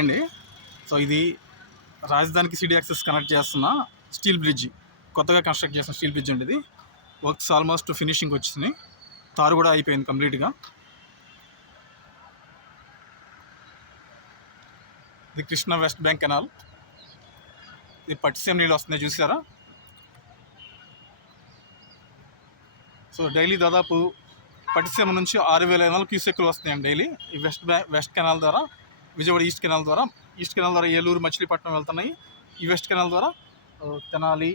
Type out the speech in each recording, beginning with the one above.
అండి. సో ఇది రాజధానికి సిటీ యాక్సెస్ కనెక్ట్ చేస్తున్న స్టీల్ బ్రిడ్జ్, కొత్తగా కన్స్ట్రక్ట్ చేసిన స్టీల్ బ్రిడ్జ్ అండి. ఇది వర్క్స్ ఆల్మోస్ట్ ఫినిషింగ్ వచ్చినాయి, తారు కూడా అయిపోయింది కంప్లీట్గా. ఇది కృష్ణా వెస్ట్ బ్యాంక్ కెనాల్. ఇది పట్టిసీమ నీళ్ళు వస్తున్నాయి చూసారా. సో డైలీ దాదాపు పట్టిసీమ నుంచి 6,500 క్యూసెక్లు వస్తున్నాయండి డైలీ. ఈ వెస్ట్ కెనాల్ ద్వారా, విజయవాడ ఈస్ట్ కెనాల్ ద్వారా ఏలూరు మచిలీపట్నం వెళ్తున్నాయి. ఈ వెస్ట్ కెనాల్ ద్వారా తెనాలి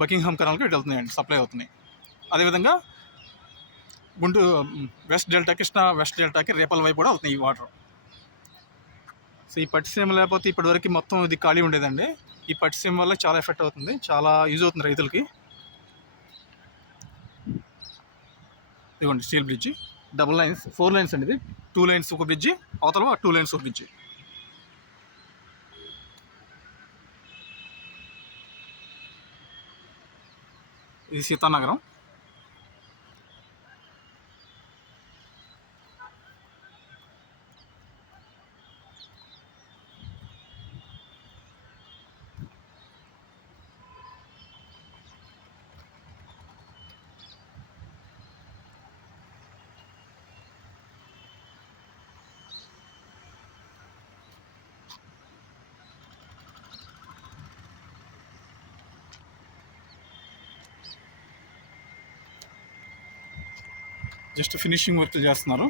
బకింగ్హామ్ కెనాల్కి వెళ్తున్నాయండి, సప్లై అవుతున్నాయి. అదేవిధంగా Guntur west delta, Krishna west డెల్టాకి రేపల వైపు కూడా అవుతున్నాయి ఈ వాటర్. సో ఈ పట్టిసీమ లేకపోతే ఇప్పటివరకు మొత్తం ఇది ఖాళీ ఉండేదండి. ఈ పట్టిసీమ వల్ల చాలా ఎఫెక్ట్ అవుతుంది, చాలా యూజ్ అవుతుంది రైతులకి. ఇదిగోండి స్టీల్ బ్రిడ్జ్, డబుల్ లైన్స్, 4 లైన్స్ అండి. ఇది 2 లైన్స్ ఒక బ్రిడ్జి, అవతల 2 లైన్స్ ఒక బ్రిడ్జి. ఇది సీతానగరం. జస్ట్ ఫినిషింగ్ వర్క్ చేస్తున్నారు.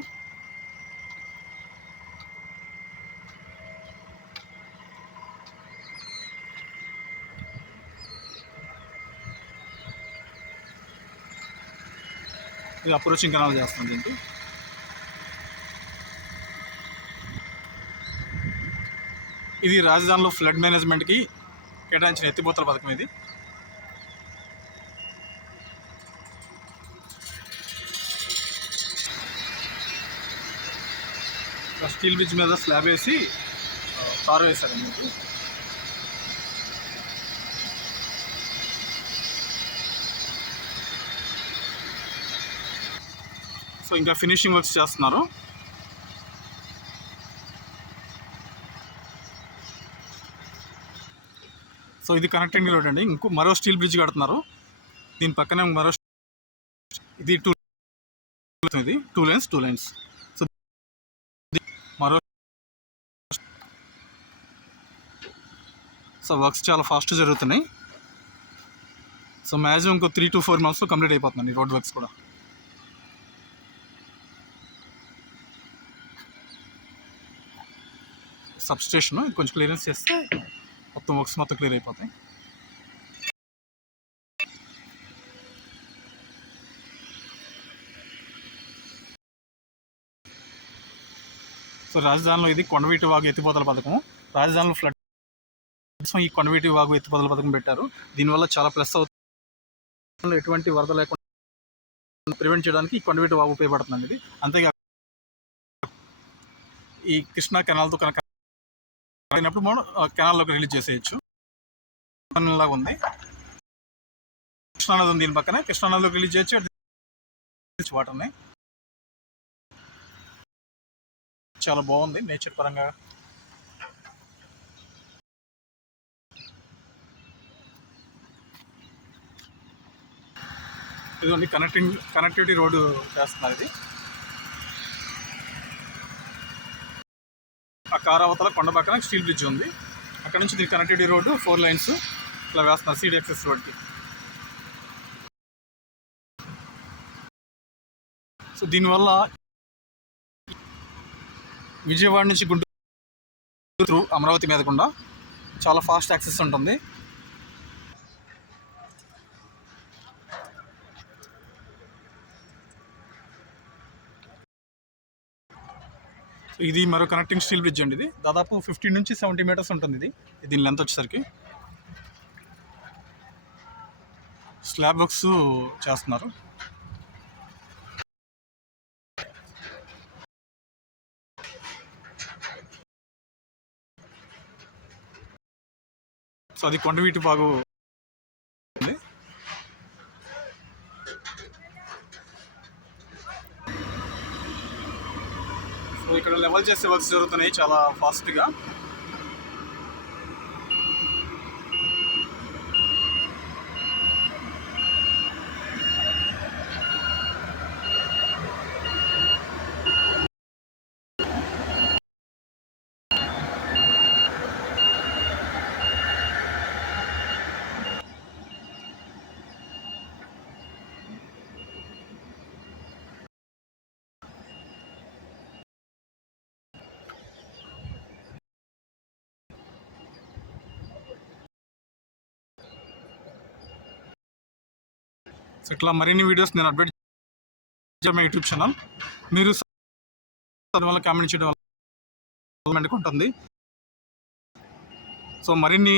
ఇది అప్రోచింగ్ కెనాల్ చేస్తుంది దీనికి. ఇది రాజధానిలో ఫ్లడ్ మేనేజ్మెంట్కి కేటాయించిన ఎత్తిపోతల పథకం. ఇది స్టీల్ బ్రిడ్జ్ మీద స్లాబ్ వేసి తారు వేశారండి. సో ఇంకా ఫినిషింగ్ వర్క్స్ చేస్తున్నారు. సో ఇది కనెక్టింగ్ రోడ్ అండి. మరో స్టీల్ బ్రిడ్జ్ కడుతున్నారు దీని పక్కనే. ఇది 2 లైన్స్. సో మరో వర్క్స్ చాలా ఫాస్ట్ జరుగుతున్నాయి. సో మ్యాక్సిమం ఇంకో 3 to 4 monthsలో కంప్లీట్ అయిపోతుందండి రోడ్ వర్క్స్ కూడా. సబ్స్టేషన్ ఇది కొంచెం క్లియరెన్స్ చేస్తే మొత్తం వర్క్స్ మొత్తం క్లియర్ అయిపోతాయి. సో రాజధానిలో ఇది కొండవీటి వాగు ఎత్తిపోతల పథకం. రాజధానిలో ఫ్లడ్ ఈ కొండవీటి వాగు ఎత్తిపోతల పథకం పెట్టారు. దీనివల్ల చాలా ప్లస్ అవుతుంది. ఎటువంటి వరద లేకుండా ప్రివెంట్ చేయడానికి ఈ కొండవీటి వాగు ఉపయోగపడుతుందండి ఇది. అంతేగా ఈ కృష్ణా కెనాల్తో కనుక అయినప్పుడు మనం కెనాల్లోకి రిలీజ్ చేసేయచ్చు. లాగా ఉంది కృష్ణానది ఉంది దీని పక్కనే. కృష్ణానదిలోకి రిలీజ్ చేయొచ్చు వాటర్ని. చాలా బాగుంది నేచర్ పరంగా. ఇదిగోండి కనెక్టివిటీ రోడ్డు చేస్తున్నారు. ఇది ఆ కారావతల కొండ పక్కన స్టీల్ బ్రిడ్జ్ ఉంది. అక్కడ నుంచి దీని కనెక్టివిటీ రోడ్డు 4 లైన్స్ ఇట్లా వేస్తున్నారు సిటీ యాక్సెస్ రోడ్కి. సో దీనివల్ల విజయవాడ నుంచి గుంటూరు అమరావతి మీదకుండా చాలా ఫాస్ట్ యాక్సెస్ ఉంటుంది. ఇది మరో కనెక్టింగ్ స్టీల్ బ్రిడ్జ్ అండి. ఇది దాదాపు 15 నుంచి 70 మీటర్స్ ఉంటుంది. ఇది దీని లెంత్ వచ్చేసరికి. స్లాబ్ వర్క్స్ చేస్తున్నారు. సో అది కొండవీటి వాగు. సో ఇక్కడ ఇక్కడ లెవెల్ చేసే వర్క్స్ జరుగుతున్నాయి చాలా ఫాస్ట్గా. సో ఇట్లా మరిన్ని వీడియోస్ నేను అప్డేట్ చేయాలి మా యూట్యూబ్ ఛానల్. మీరు వల్ల కామెంట్ చేయడం వల్ల ఉంటుంది. సో మరిన్ని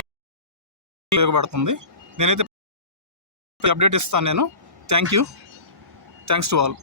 ఉపయోగపడుతుంది. నేనైతే అప్డేట్ ఇస్తాను నేను. Thanks to all.